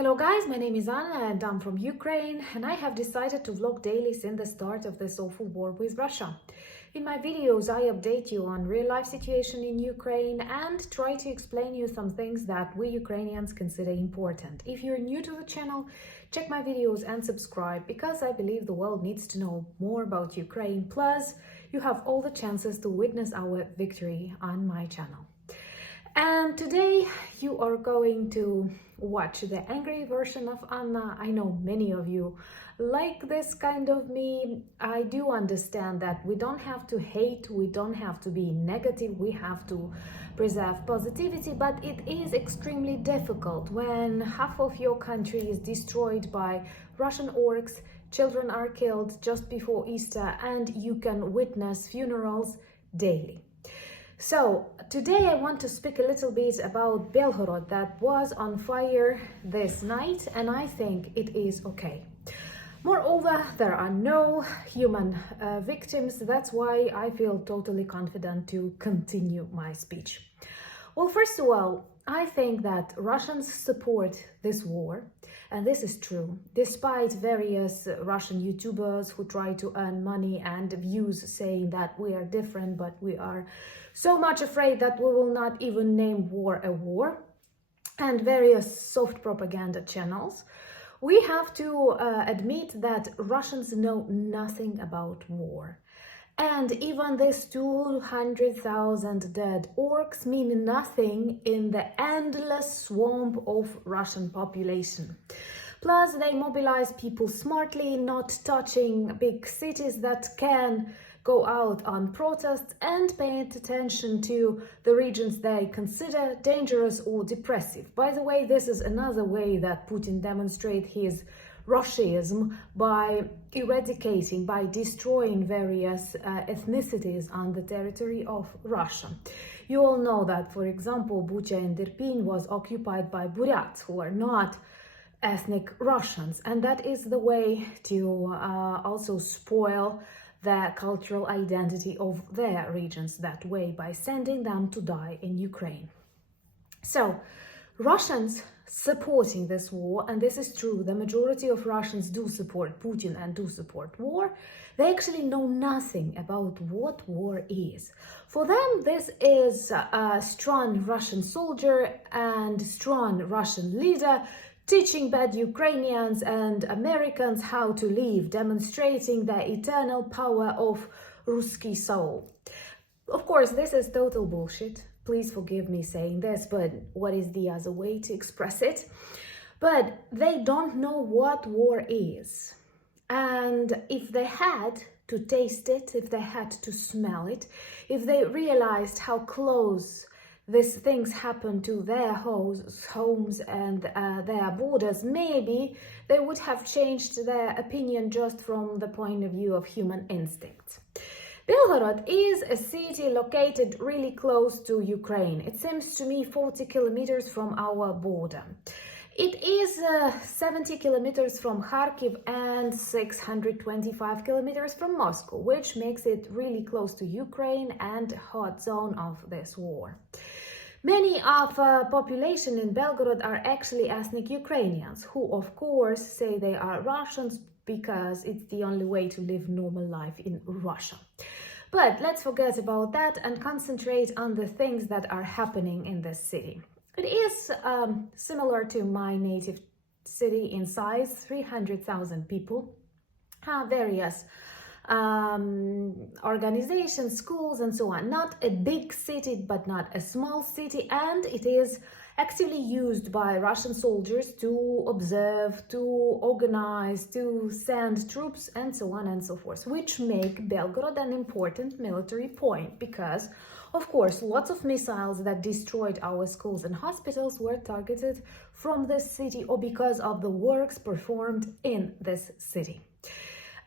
Hello guys, my name is Anna and I'm from Ukraine, and I have decided to vlog daily since the start of this awful war with Russia. In my videos I update you on real life situation in Ukraine and try to explain you some things that we Ukrainians consider important. If you're new to the channel, check my videos and subscribe because I believe the world needs to know more about Ukraine. Plus, you have all the chances to witness our victory on my channel. And today you are going to watch the angry version of Anna. I know many of you like this kind of me. I do understand that we don't have to hate, we don't have to be negative, we have to preserve positivity, but it is extremely difficult when half of your country is destroyed by Russian orcs, children are killed just before Easter, and you can witness funerals daily. So today I want to speak a little bit about Belgorod that was on fire this night, and I think it is okay. Moreover, there are no human victims. That's why I feel totally confident to continue my speech. Well, first of all, I think that Russians support this war, and this is true, despite various Russian YouTubers who try to earn money and views saying that we are different, but we are so much afraid that we will not even name war a war, and various soft propaganda channels. We have to admit that Russians know nothing about war. And even these 200,000 dead orcs mean nothing in the endless swamp of Russian population. Plus, they mobilize people smartly, not touching big cities that can go out on protests and pay attention to the regions they consider dangerous or depressive. By the way, this is another way that Putin demonstrates his Russianism, by eradicating, by destroying various ethnicities on the territory of Russia. You all know that, for example, Bucha and Irpin was occupied by Buryats, who are not ethnic Russians, and that is the way to also spoil the cultural identity of their regions that way, by sending them to die in Ukraine. So Russians supporting this war, and this is true, the majority of Russians do support Putin and do support war. They actually know nothing about what war is. For them, this is a strong Russian soldier and strong Russian leader teaching bad Ukrainians and Americans how to live, demonstrating the eternal power of Ruski soul. Of course, this is total bullshit. Please forgive me saying this, but what is the other way to express it? But they don't know what war is. And if they had to taste it, if they had to smell it, if they realized how close these things happen to their homes and their borders, maybe they would have changed their opinion just from the point of view of human instincts. Belgorod is a city located really close to Ukraine. It seems to me 40 kilometers from our border. It is 70 kilometers from Kharkiv and 625 kilometers from Moscow, which makes it really close to Ukraine and hot zone of this war. Many of the population in Belgorod are actually ethnic Ukrainians, who of course say they are Russians because it's the only way to live normal life in Russia. But let's forget about that and concentrate on the things that are happening in this city. It is similar to my native city in size, 300,000 people, various organizations, schools, and so on. Not a big city, but not a small city, and it is actively used by Russian soldiers to observe, to organize, to send troops, and so on and so forth, which make Belgorod an important military point because, of course, lots of missiles that destroyed our schools and hospitals were targeted from this city or because of the works performed in this city.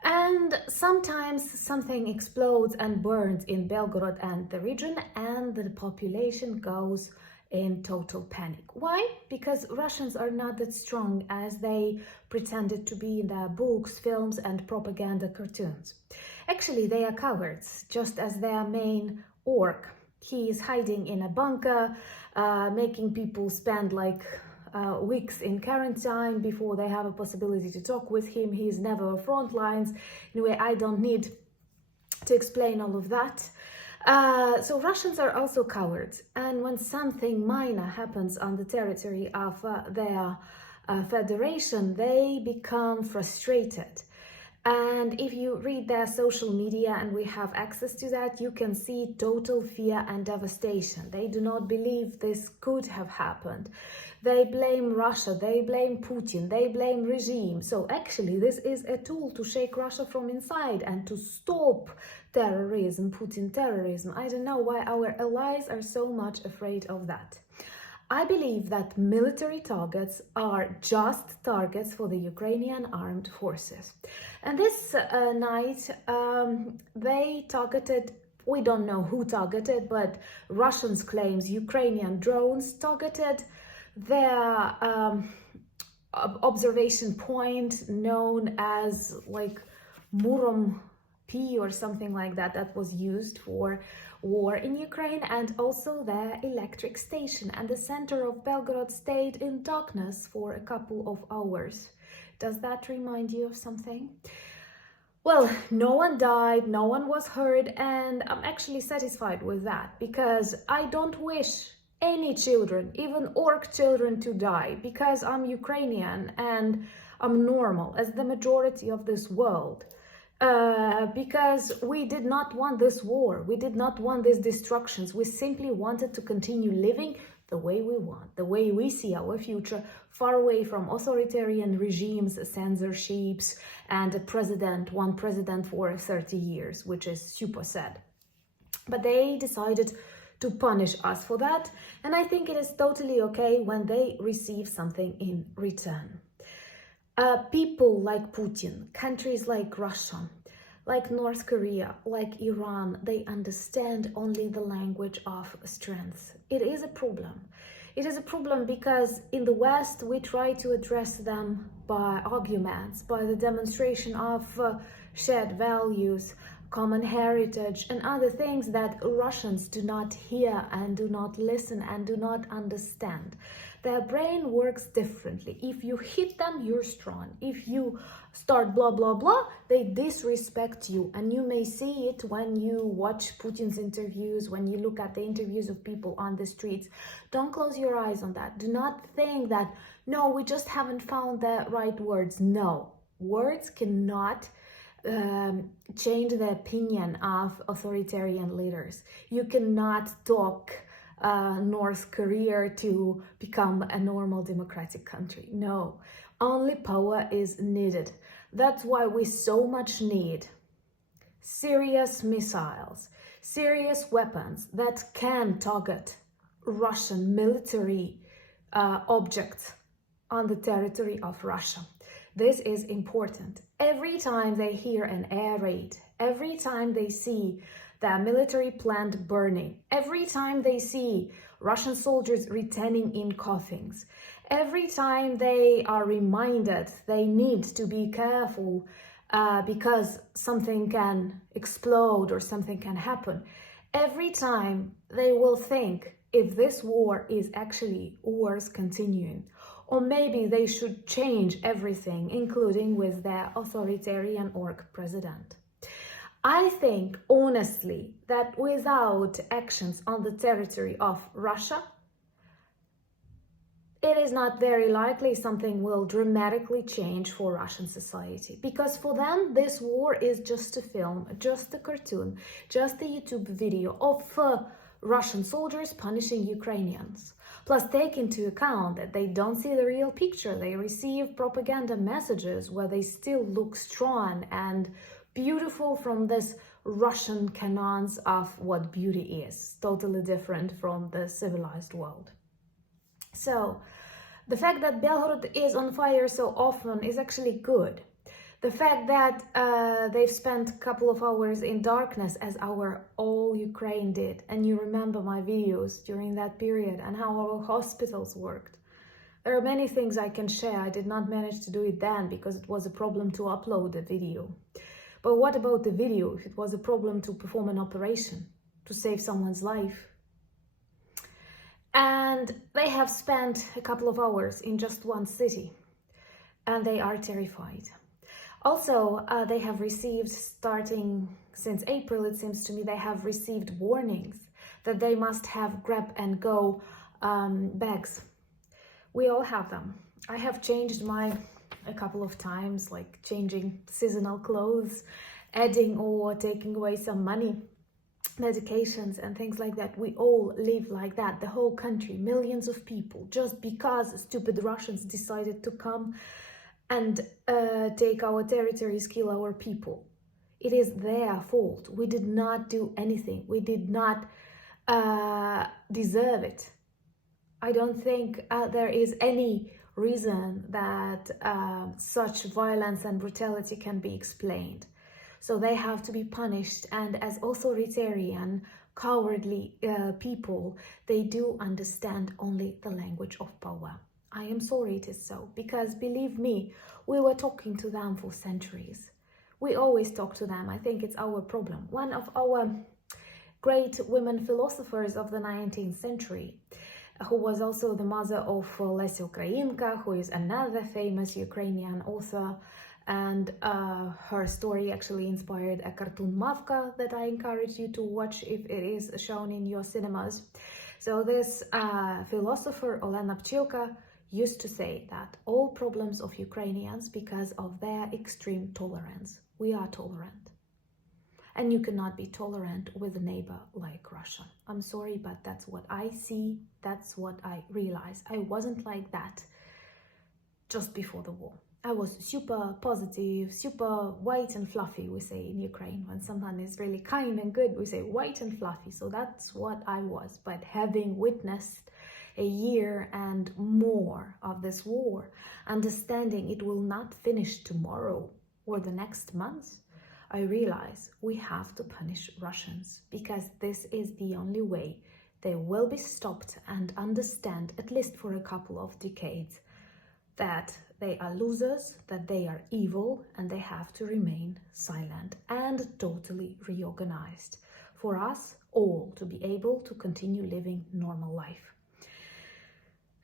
And sometimes something explodes and burns in Belgorod and the region, and the population goes in total panic. Why? Because Russians are not that strong as they pretended to be in their books, films, and propaganda cartoons. Actually, they are cowards, just as their main orc. He is hiding in a bunker, making people spend like weeks in quarantine before they have a possibility to talk with him. He's never front lines. Anyway, I don't need to explain all of that. So Russians are also cowards, and when something minor happens on the territory of their federation, they become frustrated. And if you read their social media, and we have access to that, you can see total fear and devastation. They do not believe this could have happened. They blame Russia, they blame Putin, they blame regime. So actually this is a tool to shake Russia from inside and to stop terrorism, Putin terrorism. I don't know why our allies are so much afraid of that. I believe that military targets are just targets for the Ukrainian armed forces. And this night they targeted, we don't know who targeted, but Russians claims Ukrainian drones targeted their observation point known as like Murom P or something like that, that was used for war in Ukraine, and also their electric station, and the center of Belgorod stayed in darkness for a couple of hours. Does that remind you of something? Well, no one died, no one was hurt, and I'm actually satisfied with that, because I don't wish any children, even orc children, to die, because I'm Ukrainian and I'm normal as the majority of this world. Because we did not want this war, we did not want these destructions, we simply wanted to continue living the way we want, the way we see our future, far away from authoritarian regimes, censorships, and one president for 30 years, which is super sad. But they decided to punish us for that, and I think it is totally okay when they receive something in return. People like Putin, countries like Russia, like North Korea, like Iran, they understand only the language of strength. It is a problem. It is a problem because in the West we try to address them by arguments, by the demonstration of shared values, common heritage, and other things that Russians do not hear and do not listen and do not understand. Their brain works differently. If you hit them, you're strong. If you start blah, blah, blah, they disrespect you. And you may see it when you watch Putin's interviews, when you look at the interviews of people on the streets. Don't close your eyes on that. Do not think that, no, we just haven't found the right words. No, words cannot change the opinion of authoritarian leaders. You cannot talk North Korea to become a normal democratic country. No, only power is needed. That's why we so much need serious missiles, serious weapons that can target Russian military objects on the territory of Russia. This is important. Every time they hear an air raid, every time they see the military plant burning, every time they see Russian soldiers returning in coffins, every time they are reminded they need to be careful because something can explode or something can happen, every time they will think if this war is actually wars continuing, or maybe they should change everything, including with their authoritarian orc president. I think, honestly, that without actions on the territory of Russia, it is not very likely something will dramatically change for Russian society. Because for them, this war is just a film, just a cartoon, just a YouTube video of Russian soldiers punishing Ukrainians. Plus, take into account that they don't see the real picture. They receive propaganda messages where they still look strong and beautiful from this Russian canons of what beauty is, totally different from the civilized world. So, the fact that Belgorod is on fire so often is actually good. The fact that they've spent a couple of hours in darkness, as our all Ukraine did, and you remember my videos during that period and how our hospitals worked. There are many things I can share. I did not manage to do it then because it was a problem to upload the video. But what about the video if it was a problem to perform an operation, to save someone's life? And they have spent a couple of hours in just one city, and they are terrified. Also, they have received, starting since April, it seems to me, they have received warnings that they must have grab-and-go bags. We all have them. I have changed mine a couple of times, like changing seasonal clothes, adding or taking away some money, medications and things like that. We all live like that, the whole country, millions of people, just because stupid Russians decided to come and take our territories, kill our people. It is their fault. We did not do anything. We did not deserve it. I don't think there is any reason that such violence and brutality can be explained. So they have to be punished, and as authoritarian, cowardly people, they do understand only the language of power. I am sorry it is so, because believe me, we were talking to them for centuries. We always talk to them. I think it's our problem. One of our great women philosophers of the 19th century, who was also the mother of Lesya Ukrainka, who is another famous Ukrainian author, and her story actually inspired a cartoon Mavka that I encourage you to watch if it is shown in your cinemas. So this philosopher Olena Pchilka used to say that all problems of Ukrainians because of their extreme tolerance. We are tolerant. And you cannot be tolerant with a neighbor like Russia. I'm sorry, but that's what I see. That's what I realize. I wasn't like that just before the war. I was super positive, super white and fluffy, we say in Ukraine. When someone is really kind and good, we say white and fluffy. So that's what I was. But having witnessed a year and more of this war, understanding it will not finish tomorrow or the next month, I realize we have to punish Russians, because this is the only way they will be stopped and understand, at least for a couple of decades, that they are losers, that they are evil, and they have to remain silent and totally reorganized for us all to be able to continue living normal life.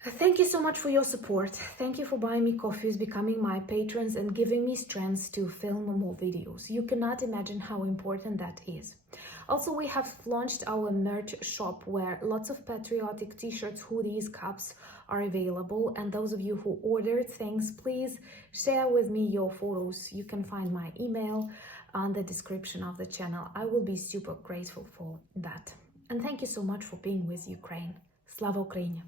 Thank you so much for your support. Thank you for buying me coffees, becoming my patrons, and giving me strength to film more videos. You cannot imagine how important that is. Also, we have launched our merch shop where lots of patriotic t-shirts, hoodies, cups are available. And those of you who ordered things, please share with me your photos. You can find my email on the description of the channel. I will be super grateful for that. And thank you so much for being with Ukraine. Slava Ukraini!